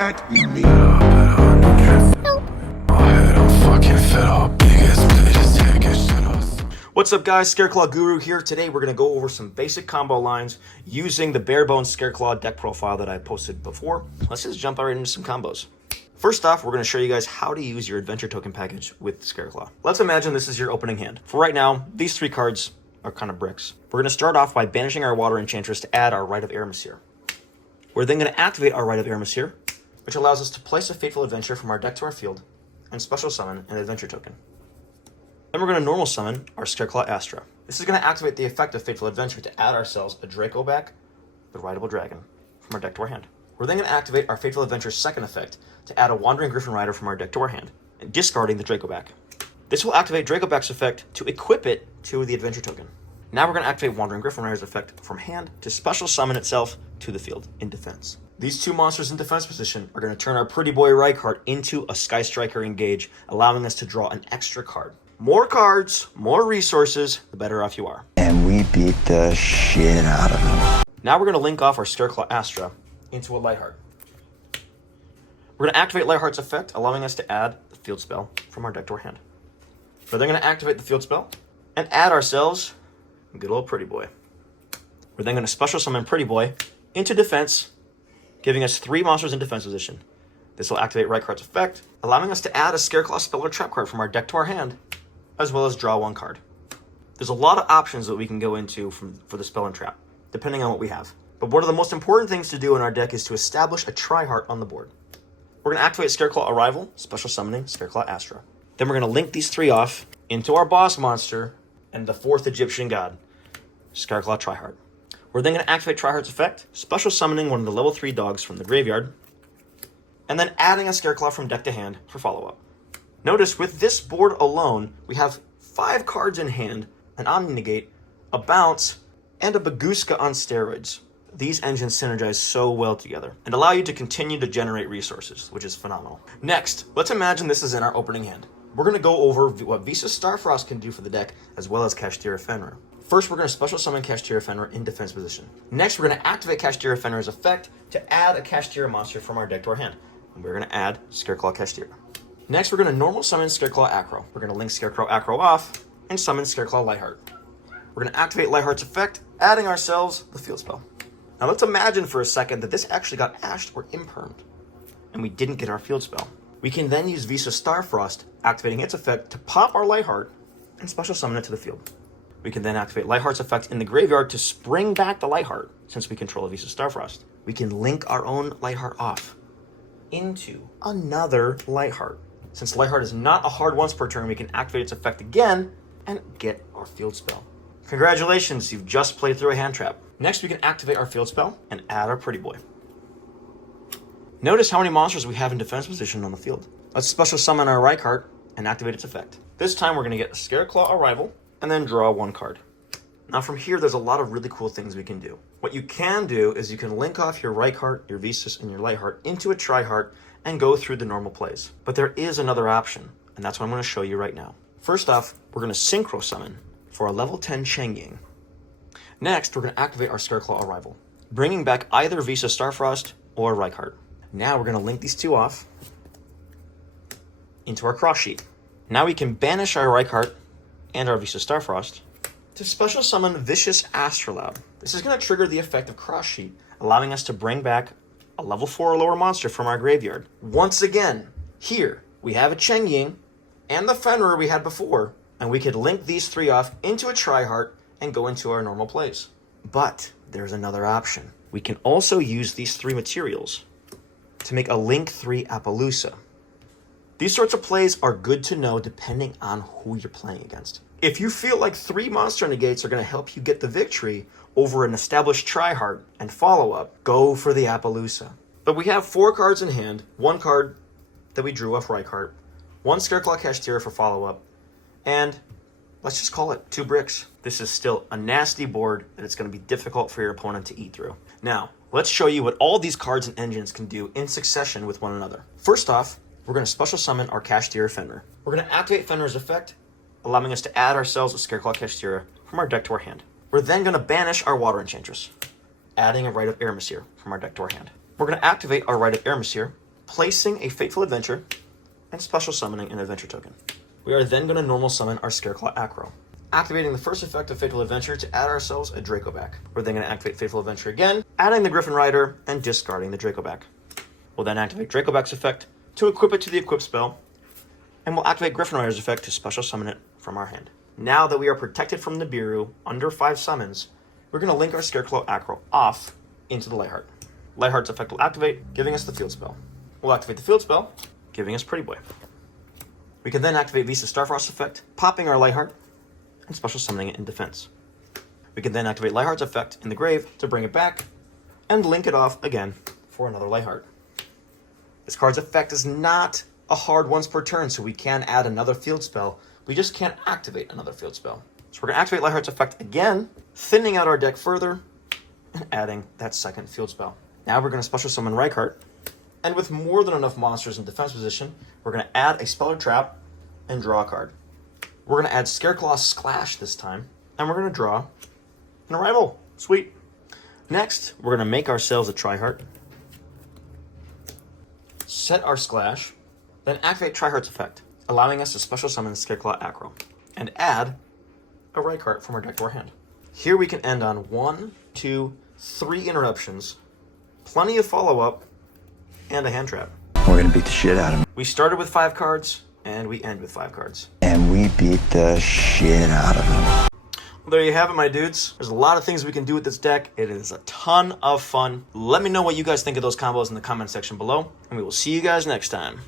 at me. What's up guys, Scareclaw Guru here. Today we're going to go over some basic combo lines using the bare bones Scareclaw deck profile that I posted before. Let's just jump right into some combos. First off, we're going to show you guys how to use your adventure token package with Scareclaw. Let's imagine this is your opening hand. For right now, these three cards are kind of bricks. We're going to start off by banishing our Water Enchantress to add our Rite of Aramasir. We're then going to activate our Rite of Aramasir, which allows us to place a Fateful Adventure from our deck to our field and special summon an adventure token. Then we're going to normal summon our Scareclaw Astra. This is going to activate the effect of Fateful Adventure to add ourselves a Draco back, the Rideable Dragon, from our deck to our hand. We're then going to activate our Fateful Adventure's second effect to add a Wandering Griffin Rider from our deck to our hand, and discarding the Draco back. This will activate Draco back's effect to equip it to the adventure token. Now we're going to activate Wandering Griffin Rider's effect from hand to special summon itself to the field in defense. These two monsters in defense position are going to turn our pretty boy Rykart into a Sky Striker Engage, allowing us to draw an extra card. More cards, more resources, the better off you are. And we beat the shit out of them. Now we're going to link off our Scareclaw Astra into a Lightheart. We're going to activate Lightheart's effect, allowing us to add the field spell from our deck to our hand. We're then going to activate the field spell and add ourselves a good old Pretty Boy. We're then going to special summon Pretty Boy into defense, giving us 3 monsters in defense position. This will activate Rykart's effect, allowing us to add a Scareclaw spell or trap card from our deck to our hand, as well as draw 1 card. There's a lot of options that we can go into for the spell and trap, depending on what we have. But one of the most important things to do in our deck is to establish a Tri-Heart on the board. We're going to activate Scareclaw Arrival, special summoning Scareclaw Astra. Then we're going to link these 3 off into our boss monster and the 4th Egyptian god, Scareclaw Tri-Heart. We're then going to activate Tri-Heart's effect, special summoning one of the level 3 dogs from the graveyard, and then adding a Scareclaw from deck to hand for follow-up. Notice with this board alone, we have 5 cards in hand, an Omni-Negate, a Bounce, and a Baguska on steroids. These engines synergize so well together and allow you to continue to generate resources, which is phenomenal. Next, let's imagine this is in our opening hand. We're going to go over what Visa's Starfrost can do for the deck, as well as Kashtira Fenrir. First, we're going to special summon Kashtira Fenrir in defense position. Next, we're going to activate Kashtira Fenrir's effect to add a Kashtira monster from our deck to our hand. And we're going to add Scareclaw Kashtira. Next, we're going to normal summon Scareclaw Acro. We're going to link Scarecrow Acro off and summon Scareclaw Lightheart. We're going to activate Lightheart's effect, adding ourselves the field spell. Now let's imagine for a second that this actually got ashed or impermed, and we didn't get our field spell. We can then use Visa Starfrost, activating its effect to pop our Lightheart and special summon it to the field. We can then activate Lightheart's effect in the graveyard to spring back the Lightheart, since we control Visa Starfrost. We can link our own Lightheart off into another Lightheart. Since Lightheart is not a hard once per turn, we can activate its effect again and get our field spell. Congratulations, you've just played through a hand trap. Next, we can activate our field spell and add our Pretty Boy. Notice how many monsters we have in defense position on the field. Let's special summon our Rykart and activate its effect. This time we're going to get a Scareclaw Arrival and then draw 1 card. Now from here, there's a lot of really cool things we can do. What you can do is you can link off your Rykart, your Visas, and your Lightheart into a Tri-Heart and go through the normal plays. But there is another option, and that's what I'm going to show you right now. First off, we're going to Synchro Summon for a level 10 Changying. Next, we're going to activate our Scareclaw Arrival, bringing back either Visa Starfrost or Rykart. Now we're going to link these 2 off into our cross sheet. Now we can banish our Rykart and our Visa Starfrost to special summon Vicious Astrolabe. This is going to trigger the effect of cross sheet, allowing us to bring back a level 4 or lower monster from our graveyard. Once again, here we have a Changying and the Fenrir we had before, and we could link these 3 off into a Tri-Heart and go into our normal plays. But there's another option. We can also use these 3 materials to make a Link 3 Appaloosa. These sorts of plays are good to know depending on who you're playing against. If you feel like 3 monster negates are going to help you get the victory over an established Tri-Heart and follow-up, go for the Appaloosa. But we have 4 cards in hand, 1 card that we drew off Rykart, 1 Scareclaw Kashtira for follow-up, and let's just call it 2 bricks. This is still a nasty board that it's going to be difficult for your opponent to eat through. Now, let's show you what all these cards and engines can do in succession with one another. First off, we're going to special summon our Kashtira Fenrir. We're going to activate Fenrir's effect, allowing us to add ourselves a Scareclaw Kashtira from our deck to our hand. We're then going to banish our Water Enchantress, adding a Rite of Aramasir from our deck to our hand. We're going to activate our Rite of Aramasir placing a Fateful Adventure and special summoning an adventure token. We are then going to normal summon our Scareclaw Acro, activating the first effect of Fateful Adventure to add ourselves a Dracoback. We're then going to activate Fateful Adventure again, adding the Griffin Rider and discarding the Dracoback. We'll then activate Dracoback's effect to equip it to the equip spell, and we'll activate Griffin Rider's effect to special summon it from our hand. Now that we are protected from Nibiru under 5 summons, we're going to link our Scareclaw Acro off into the Lightheart. Lightheart's effect will activate, giving us the field spell. We'll activate the field spell, giving us Pretty Boy. We can then activate Visa's Starfrost effect, popping our Lightheart and special summoning it in defense. We can then activate Lightheart's effect in the grave to bring it back and link it off again for another Lightheart. This card's effect is not a hard once per turn, so we can add another field spell. We just can't activate another field spell. So we're going to activate Lightheart's effect again, thinning out our deck further and adding that second field spell. Now we're going to special summon Reichardt, and with more than enough monsters in defense position, we're going to add a spell or trap and draw a card. We're going to add Scareclaw Splash this time, and we're going to draw an Arrival. Sweet. Next, we're going to make ourselves a Triheart, set our Splash, then activate Triheart's effect, allowing us to special summon Scareclaw Acro, and add a Reichardt from our deck to our hand. Here we can end on 1, 2, 3 interruptions, plenty of follow-up, and a hand trap. We're gonna beat the shit out of him. We started with 5 cards, and we end with 5 cards. And we beat the shit out of him. Well, there you have it, my dudes. There's a lot of things we can do with this deck. It is a ton of fun. Let me know what you guys think of those combos in the comment section below, and we will see you guys next time.